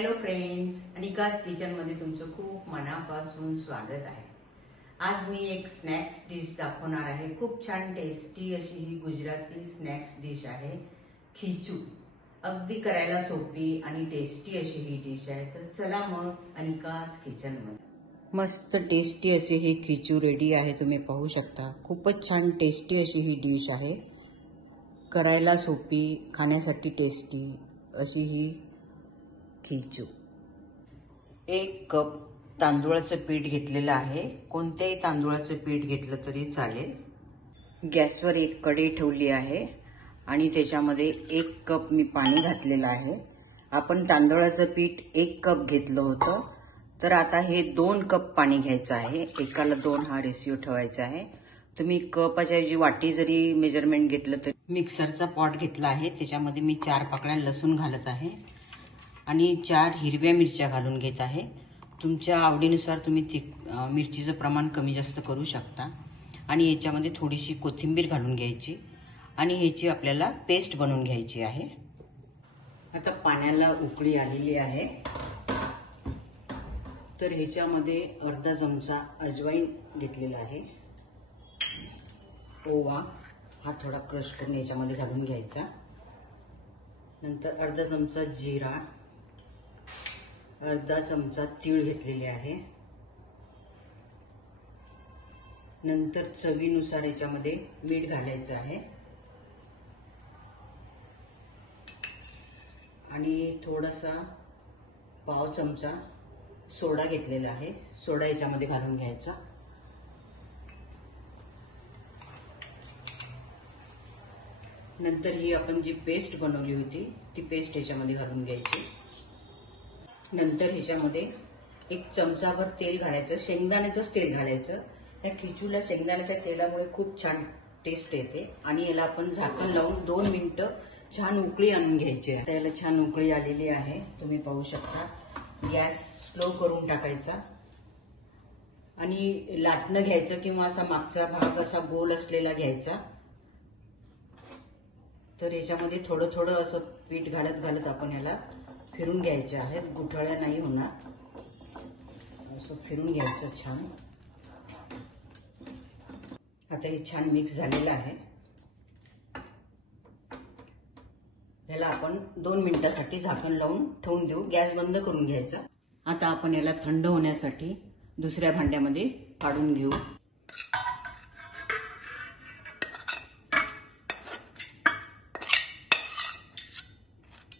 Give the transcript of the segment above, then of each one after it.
Hello friends, अनिकाज kitchen मध्ये तुमचं खूप मनापासून स्वागत आहे। आज मी एक स्नॅक्स डिश दाखवणार आहे। खूप छान टेस्टी अशी ही गुजराती स्नॅक्स डिश आहे, खिचू। अगदी करायला सोपी आणि टेस्टी अशी ही डिश आहे। तर चला मग अनिकाज किचन मध्ये। मस्त टेस्टी अशी ही खिचू रेडी आहे, तुम्ही पाहू शकता। खूपच छान टेस्टी अशी ही डिश आहे, करायला सोपी, खाण्यासाठी टेस्टी अशी ही खिचू। 1 कप तांदूळाचं पीठ घेतलेलं आहे। कोणत्याही तांदूळाचं पीठ घेतलं तरी चालेल। गॅसवर एक कढई ठेवली आहे आणि त्याच्यामध्ये 1 कप मी पाणी घातलेलं आहे। आपण तांदूळाचं पीठ 1 कप घेतलं होतं, तर आता हे 2 कप पाणी घ्यायचं आहे। एकाला 2 हा रेशिओ ठेवायचा आहे। तुम्ही कपाच्या ऐवजी वाटी जरी मेजरमेंट घेतलं तर। मिक्सरचा पॉट घेतला आहे, त्याच्यामध्ये मी 4 पाकळ्या लसूण घालत आहे आणि 4 हिरव्या मिरच्या घालून घेत आहे। तुमच्या आवडीनुसार तुम्ही मिरचीचं प्रमाण कमी जास्त करू शकता। आणि याच्यामध्ये थोडीशी कोथिंबीर घालून घ्यायची आणि ह्याची आपल्याला पेस्ट बनवून घ्यायची आहे। आता पाण्याला उकळी आलेली आहे, तर ह्याच्यामध्ये अर्धा चमचा अजवाईन घेतलेला आहे। ओवा हा थोडा क्रश करून याच्यामध्ये घालून घ्यायचा। नंतर अर्धा चमचा जिरा, अर्धा चमचा तीळ घेतलेले आहे। नंतर चवीनुसार याच्यामध्ये मीठ घालायचं आहे आणि थोडासा पाव चमचा सोडा घेतलेला आहे। सोडा याच्यामध्ये घालून घ्यायचा। नंतर ही आपण जी पेस्ट बनवली होती ती पेस्ट याच्यामध्ये घालून घ्यायची। नंतर ह्याच्यामध्ये 1 चमचाभर तेल घालायचं, शेंगदाण्याचंच तेल घालायचं। या खिचूला शेंगदाण्याच्या तेलामुळे खूप छान टेस्ट येते। आणि याला आपण झाकण लावून 2 मिनिटं छान उकळी आणून घ्यायची आहे। त्याला छान उकळी आलेली आहे, तुम्ही पाहू शकता। गॅस स्लो करून टाकायचा आणि लाटणं घ्यायचं किंवा असा मागचा भाग असा गोल असलेला घ्यायचा। तर याच्यामध्ये थोडं थोडं असं पीठ घालत घालत आपण याला फिरून घ्यायचे आहे, गुठळ्या नाही होणार। असं फिरून घ्यायचं छान। आता हे छान मिक्स झालेलं आहे। याला आपण 2 मिनिटांसाठी झाकण लावून ठेवून देऊ। गॅस बंद करून घ्यायचा। आता आपण याला थंड होण्यासाठी दुसऱ्या भांड्यामध्ये काढून घेऊ।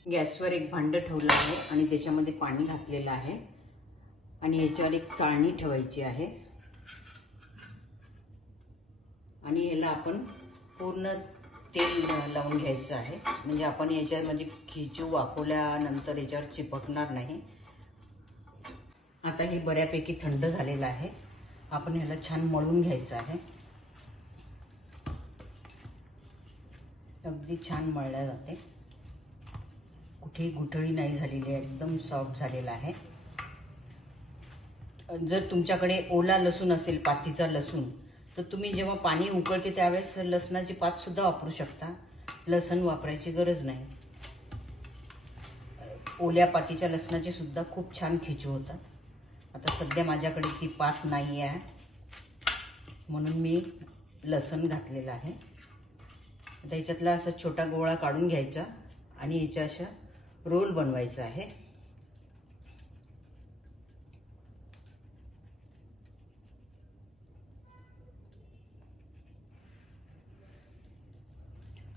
गॅसवर एक भांड ठेवलं आहे आणि त्याच्यामध्ये पाणी घातलेलं आहे आणि याच्यावर एक चाळणी ठेवायची आहे आणि याला आपण पूर्ण तेल लावून घ्यायचं आहे, म्हणजे आपण याच्यामध्ये खिचू वाफवल्यानंतर याच्यावर चिपकणार नाही। आता हे बऱ्यापैकी थंड झालेलं आहे, आपण ह्याला छान मळून घ्यायचं आहे। अगदी छान मळल्या जाते, कुठेही गुठळी नाही झालेली आहे, एकदम सॉफ्ट झालेला आहे। जर तुमच्याकडे ओला लसूण असेल, पातीचा लसूण, तर तुम्ही जेव्हा पाणी उकळते त्यावेळेस लसणाची पात सुद्धा वापरू शकता, लसूण वापरायची गरज नाही। ओल्या पातीच्या लसणाचे सुद्धा खूप छान खिचू होतात। आता सध्या माझ्याकडे ती पात नाही आहे म्हणून मी लसूण घातलेला आहे। आता याच्यातला असा छोटा गोळा काढून घ्यायचा आणि याच्या अशा रोल बनवायचा आहे।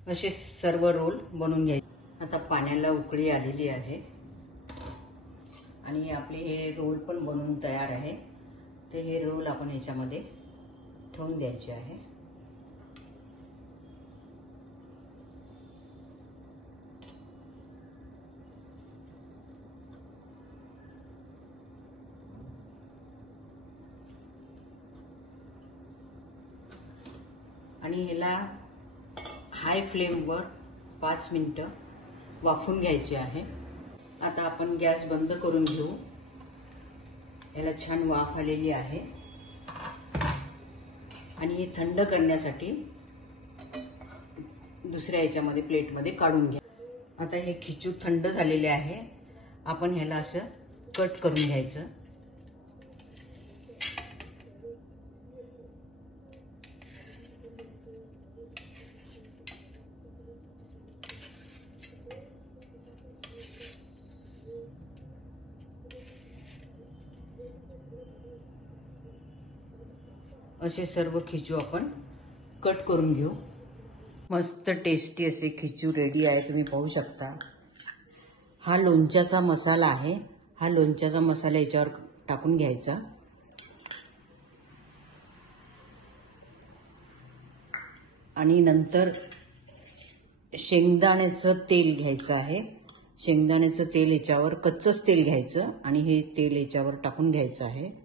असे सर्व रोल बनवून घ्यायचे। आता पाण्याला उकळी आलेली आहे आणि आपले हे रोल पण बनवून तयार आहे। ते हे रोल आपण याच्यामध्ये ठेवून द्यायचे आहे। आणि ह्याला हाय फ्लेमवर 5 मिनिटं वाफवून घ्यायचे आहे। आता आपण गॅस बंद करून घेऊ। याला छान वाफ आलेली आहे आणि हे थंड करण्यासाठी दुसऱ्या याच्यामध्ये प्लेटमध्ये काढून घ्या। आता हे खिचू थंड झालेले आहे आपण ह्याला असं कट करून घ्यायचं. असे सर्व खिचू आपण कट करून घेऊ. मस्त टेस्टी असे खिचू रेडी आहे, तुम्ही पाहू शकता. हा लोणच्याचा मसाला आहे. हा लोणच्याचा मसाला याच्यावर टाकून घ्यायचा. आणि नंतर शेंगदाण्याचं तेल घ्यायचं आहे. शेंगदाण्याचं तेल याच्यावर, कच्चंच तेल घ्यायचं आणि हे तेल याच्यावर टाकून घ्यायचं आहे.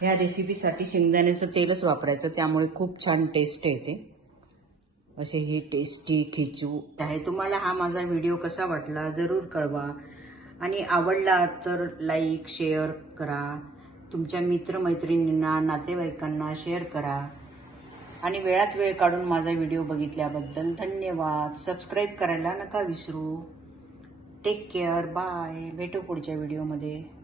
ह्या रेसिपीसाठी शेंगदाण्याचं तेलच वापरायचं, त्यामुळे खूप छान टेस्ट येते. असे हे टेस्टी खिचू आहे. तुम्हाला हा माझा व्हिडिओ कसा वाटला जरूर कळवा आणि आवडला तर लाईक शेअर करा. तुमच्या मित्रमैत्रिणींना नातेवाईकांना शेअर करा. आणि वेळात वेळ काढून माझा व्हिडिओ बघितल्याबद्दल धन्यवाद. सबस्क्राईब करायला नका विसरू. Take care. बाय. भेटू पुढच्या व्हिडिओमध्ये.